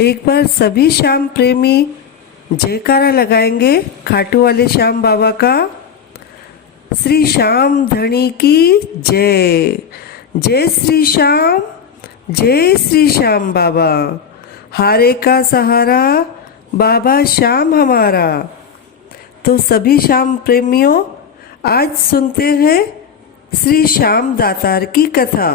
एक बार सभी श्याम प्रेमी जयकारा लगाएंगे खाटू वाले श्याम बाबा का। श्री श्याम धनी की जय। जय श्री श्याम, जय श्री श्याम बाबा। हारे का सहारा बाबा श्याम हमारा। तो सभी श्याम प्रेमियों, आज सुनते हैं श्री श्याम दातार की कथा।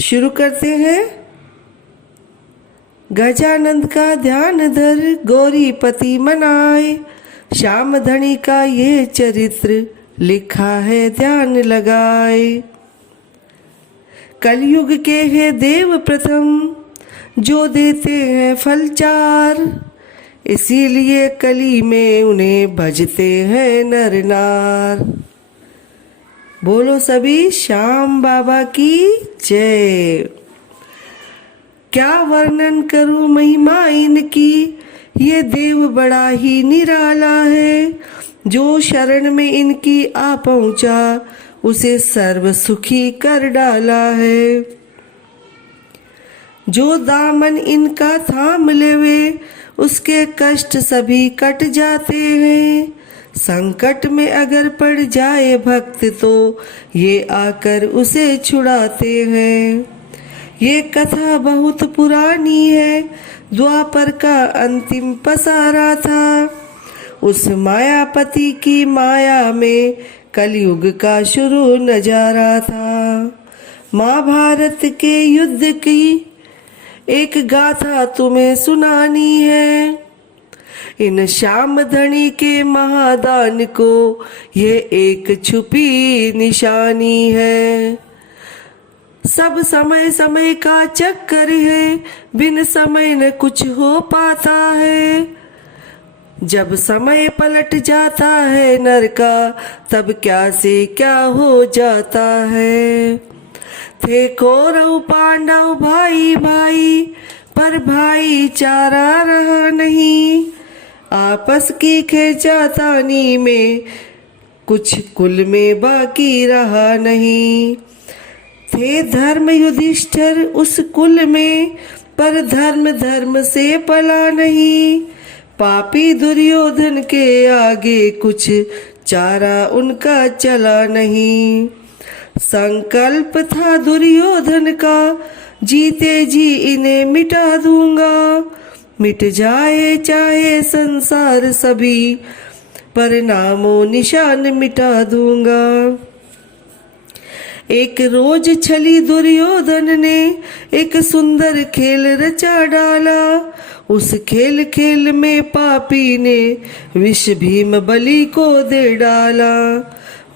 शुरू करते हैं। गजानंद का ध्यान धर गौरीपति मनाए, श्याम धनी का ये चरित्र लिखा है ध्यान लगाए। कलयुग के है देव प्रथम, जो देते हैं फल चार, इसीलिए कली में उन्हें भजते हैं नर नार। बोलो सभी श्याम बाबा की जय। क्या वर्णन करूं महिमा इनकी, ये देव बड़ा ही निराला है। जो शरण में इनकी आ पहुंचा, उसे सर्व सुखी कर डाला है। जो दामन इनका थाम लेवे, उसके कष्ट सभी कट जाते हैं। संकट में अगर पड़ जाए भक्त, तो ये आकर उसे छुड़ाते हैं। ये कथा बहुत पुरानी है, द्वापर का अंतिम पसारा था। उस मायापति की माया में कलयुग का शुरू नजारा था। महाभारत के युद्ध की एक गाथा तुम्हें सुनानी है। इन श्याम धनी के महादान को ये एक छुपी निशानी है। सब समय समय का चक्कर है, बिन समय न कुछ हो पाता है। जब समय पलट जाता है नर का, तब क्या से क्या हो जाता है। थे कौरव पांडव भाई भाई, पर भाईचारा रहा नहीं। आपस की खींचातानी में कुछ कुल में बाकी रहा नहीं। थे धर्म युधिष्ठिर उस कुल में, पर धर्म धर्म से पला नहीं। पापी दुर्योधन के आगे कुछ चारा उनका चला नहीं। संकल्प था दुर्योधन का, जीते जी इन्हें मिटा दूंगा। मिट जाए चाहे संसार सभी, पर नामो निशान मिटा दूंगा। एक रोज छली दुर्योधन ने एक सुंदर खेल रचा डाला। उस खेल खेल में पापी ने विष भीम बलि को दे डाला।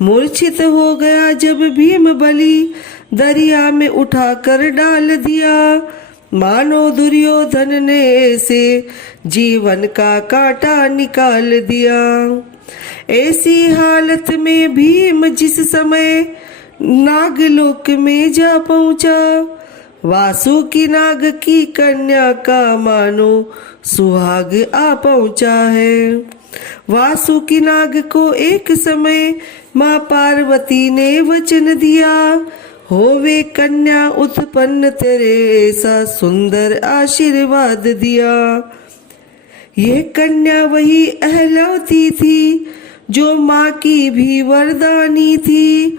मूर्छित हो गया जब भीम बलि, दरिया में उठाकर डाल दिया। मानो दुर्योधन ने ऐसे जीवन का कांटा निकाल दिया। ऐसी हालत में भीम जिस समय नागलोक में जा पहुंचा, वासुकी नाग की कन्या का मानो सुहाग आ पहुंचा है। वासुकी नाग को एक समय माँ पार्वती ने वचन दिया, होवे कन्या उत्पन्न तेरे ऐसा सुंदर आशीर्वाद दिया। ये कन्या वही अहलावती थी, जो माँ की भी वरदानी थी।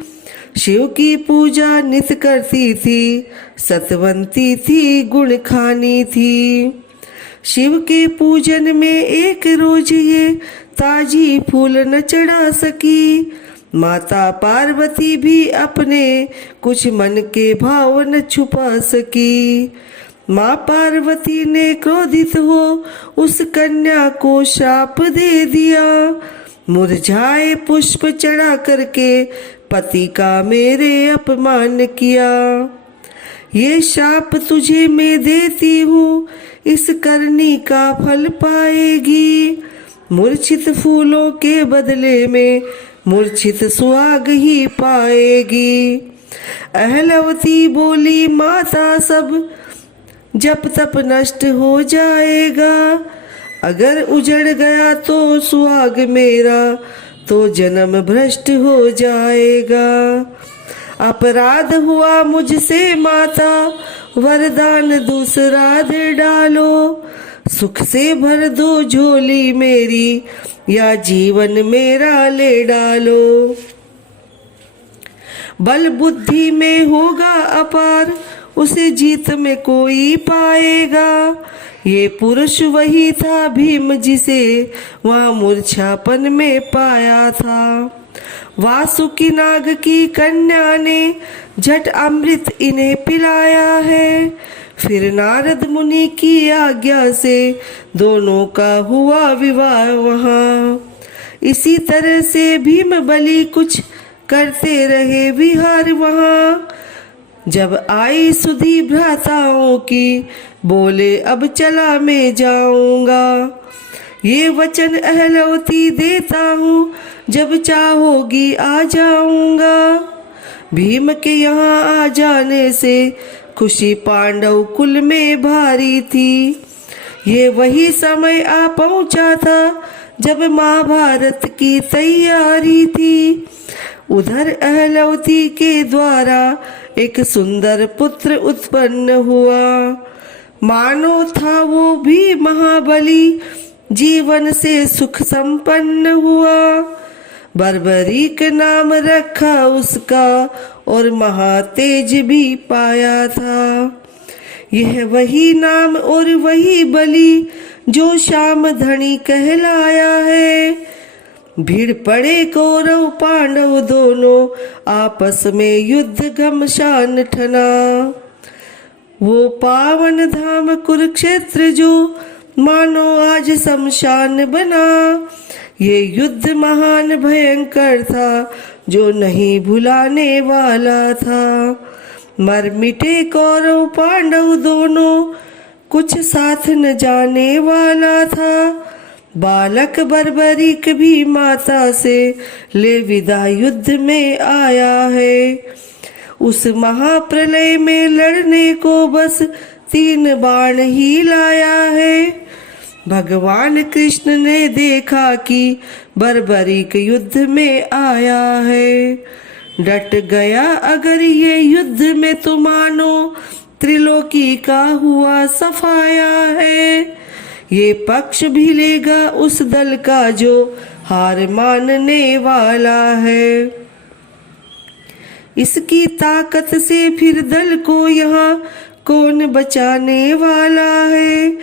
शिव की पूजा नित करती थी, सतवंती थी, गुण खानी थी। शिव के पूजन में एक रोज ये ताजी फूल न चढ़ा सकी। माता पार्वती भी अपने कुछ मन के भाव न छुपा सकी। माँ पार्वती ने क्रोधित हो उस कन्या को शाप दे दिया। मुरझाए पुष्प चढ़ा करके पति का मेरे अपमान किया। ये शाप तुझे मैं देती हूँ, इस करनी का फल पाएगी। मूर्छित फूलों के बदले में मूर्छित सुहाग ही पाएगी। अहलवती बोली, माता सब जप तप नष्ट हो जाएगा। अगर उजड़ गया तो सुहाग मेरा, तो जन्म भ्रष्ट हो जाएगा। अपराध हुआ मुझसे माता, वरदान दूसरा दे डालो। सुख से भर दो झोली मेरी, या जीवन मेरा ले डालो। बल बुद्धि में होगा अपार, उसे जीत में कोई पाएगा। ये पुरुष वही था भीम जिसे वहाँ मूर्छापन में पाया था। वासुकी नाग की कन्या ने झट अमृत इन्हें पिलाया है। फिर नारद मुनि की आज्ञा से दोनों का हुआ विवाह वहाँ। इसी तरह से भीम बलि कुछ करते रहे विहार वहाँ। जब आई सुधी भ्राताओं की, बोले अब चला मैं जाऊंगा। ये वचन अहलवती देता हूँ, जब चाहोगी आ जाऊंगा। भीम के यहाँ आ जाने से खुशी पांडव कुल में भारी थी। ये वही समय आ पहुंचा था जब महाभारत की तैयारी थी। उधर अहलवती के द्वारा एक सुंदर पुत्र उत्पन्न हुआ। मानो था वो भी महाबली, जीवन से सुख संपन्न हुआ। बर्बरीक नाम रखा उसका, और महातेज भी पाया था। यह वही नाम और वही बलि जो श्याम धनी कहलाया है। भीड़ पड़े कौरव पांडव दोनों, आपस में युद्ध घमसान ठना। वो पावन धाम कुरुक्षेत्र जो मानो आज शमशान बना। ये युद्ध महान भयंकर था जो नहीं भुलाने वाला था। मर मिटे कौरव पांडव दोनों, कुछ साथ न जाने वाला था। बालक बर्बरीक भी माता से ले विदा युद्ध में आया है। उस महाप्रलय में लड़ने को बस 3 बाण ही लाया है। भगवान कृष्ण ने देखा कि बर्बरीक युद्ध में आया है। डट गया अगर ये युद्ध में तो मानो त्रिलोकी का हुआ सफाया है। ये पक्ष भी लेगा उस दल का जो हार मानने वाला है। इसकी ताकत से फिर दल को यहाँ कौन बचाने वाला है।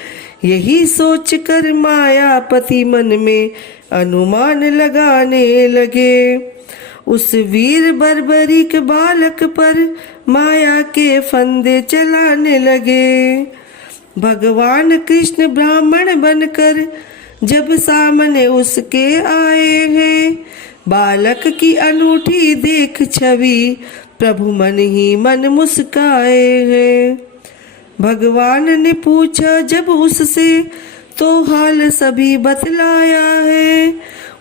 यही सोच कर मायापति मन में अनुमान लगाने लगे। उस वीर बर्बरीक बालक पर माया के फंदे चलाने लगे। भगवान कृष्ण ब्राह्मण बनकर जब सामने उसके आए हैं, बालक की अनूठी देख छवि प्रभु मन ही मन मुस्काए हैं। भगवान ने पूछा जब उससे, तो हाल सभी बतलाया है।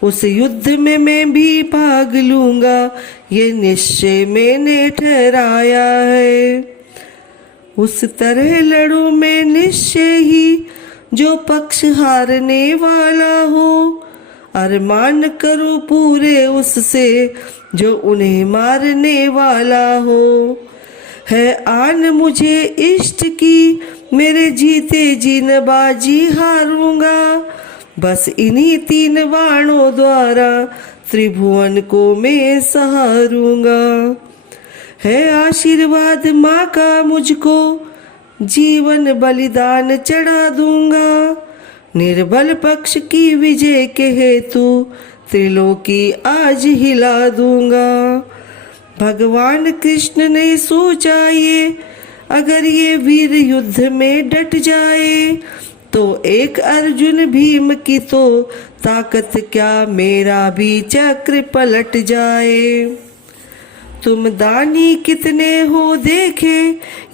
उस युद्ध में मैं भी भाग लूंगा, ये निश्चय मैंने ठहराया है। उस तरह लड़ूं मैं निश्चय ही, जो पक्ष हारने वाला हो। अरमान करूं पूरे उससे, जो उन्हें मारने वाला हो। है आन मुझे इष्ट की, मेरे जीते जी न बाजी हारूंगा। बस इन्हीं 3 बाणों द्वारा त्रिभुवन को मैं सहारूंगा। है आशीर्वाद माँ का मुझको, जीवन बलिदान चढ़ा दूंगा। निर्बल पक्ष की विजय के हेतु त्रिलोकी आज हिला दूंगा। भगवान कृष्ण ने सोचा ये, अगर ये वीर युद्ध में डट जाए, तो एक अर्जुन भीम की तो ताकत क्या, मेरा भी चक्र पलट जाए। तुम दानी कितने हो देखे,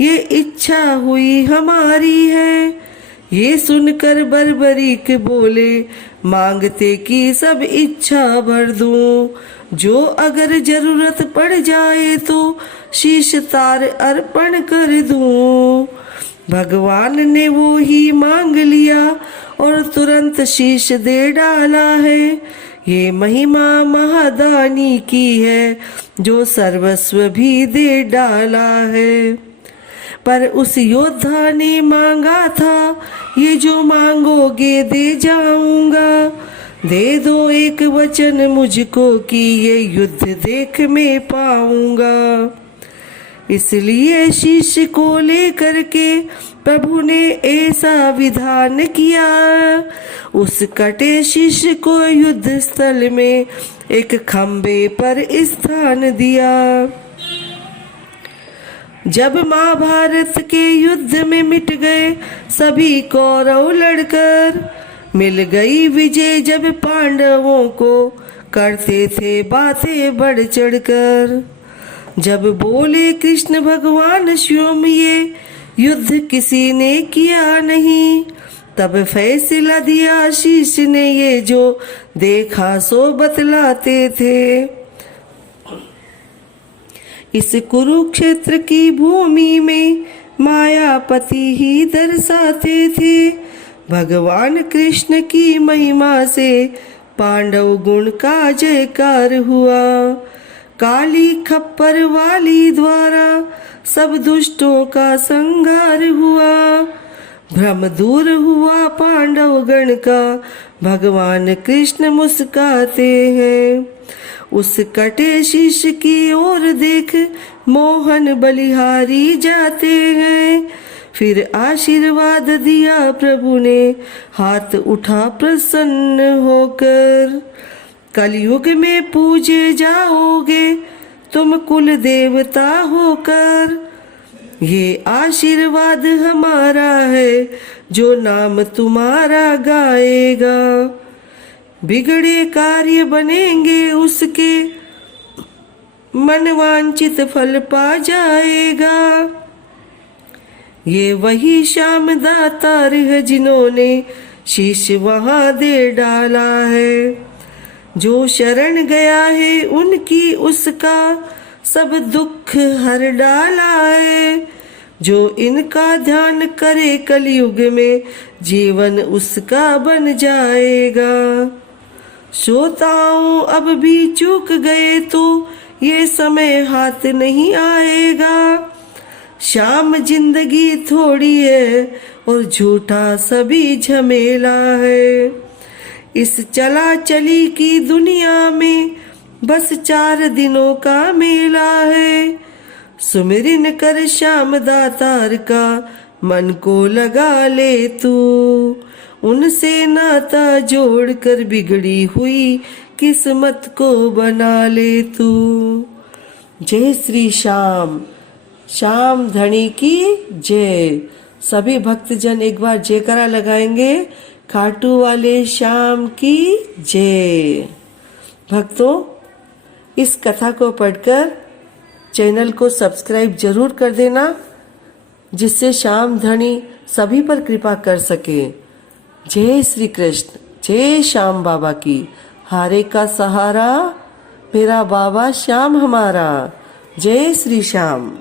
ये इच्छा हुई हमारी है। ये सुनकर बर्बरीक बोले, मांगते कि सब इच्छा भर दूं। जो अगर जरूरत पड़ जाए तो शीश तार अर्पण कर दूं। भगवान ने वो ही मांग लिया और तुरंत शीश दे डाला है। ये महिमा महादानी की है, जो सर्वस्व भी दे डाला है। पर उस योद्धा ने मांगा था, ये जो मांगोगे दे जाऊंगा। दे दो एक वचन मुझको कि ये युद्ध देख मैं पाऊंगा। इसलिए शिष्य को लेकर के प्रभु ने ऐसा विधान किया। उस कटे शिष्य को युद्ध स्थल में एक खंबे पर स्थान दिया। जब महाभारत के युद्ध में मिट गए सभी कौरव लड़कर, मिल गई विजय जब पांडवों को, करते थे बातें बढ़ चढ़कर। जब बोले कृष्ण भगवान स्वयं ये युद्ध किसी ने किया नहीं, तब फैसला दिया शिष्य ने, ये जो देखा सो बतलाते थे। इस कुरुक्षेत्र की भूमि में मायापति ही दर्शाते थे। भगवान कृष्ण की महिमा से पांडव गुण का जयकार हुआ। काली खप्पर वाली द्वारा सब दुष्टों का संहार हुआ। भ्रम दूर हुआ पांडव गण का, भगवान कृष्ण मुस्काते हैं। उस कटे शिष्य की ओर देख मोहन बलिहारी जाते हैं। फिर आशीर्वाद दिया प्रभु ने, हाथ उठा प्रसन्न होकर। कलयुग में पूजे जाओगे तुम कुल देवता होकर। ये आशीर्वाद हमारा है जो नाम तुम्हारा गाएगा। बिगड़े कार्य बनेंगे उसके, मनवांचित फल पा जाएगा। ये वही श्याम दातार है जिन्होंने शीश वहां दे डाला है। जो शरण गया है उनकी उसका सब दुख हर डाला है। जो इनका ध्यान करे कलयुग में जीवन उसका बन जाएगा। श्रोताओं अब भी चूक गए तो ये समय हाथ नहीं आएगा। शाम जिंदगी थोड़ी है और झूठा सभी झमेला है। इस चला चली की दुनिया में बस 4 दिनों का मेला है। सुमिरन कर श्याम दातार का, मन को लगा ले तू। उनसे नाता जोड़ कर बिगड़ी हुई किस्मत को बना ले तू। जय श्री श्याम, श्याम धनी की जय। सभी भक्तजन एक बार जयकारा लगाएंगे, खाटू वाले श्याम की जय। भक्तों, इस कथा को पढ़कर चैनल को सब्सक्राइब जरूर कर देना, जिससे श्याम धनी सभी पर कृपा कर सके। जय श्री कृष्ण, जय श्याम बाबा की। हारे का सहारा मेरा बाबा श्याम हमारा। जय श्री श्याम।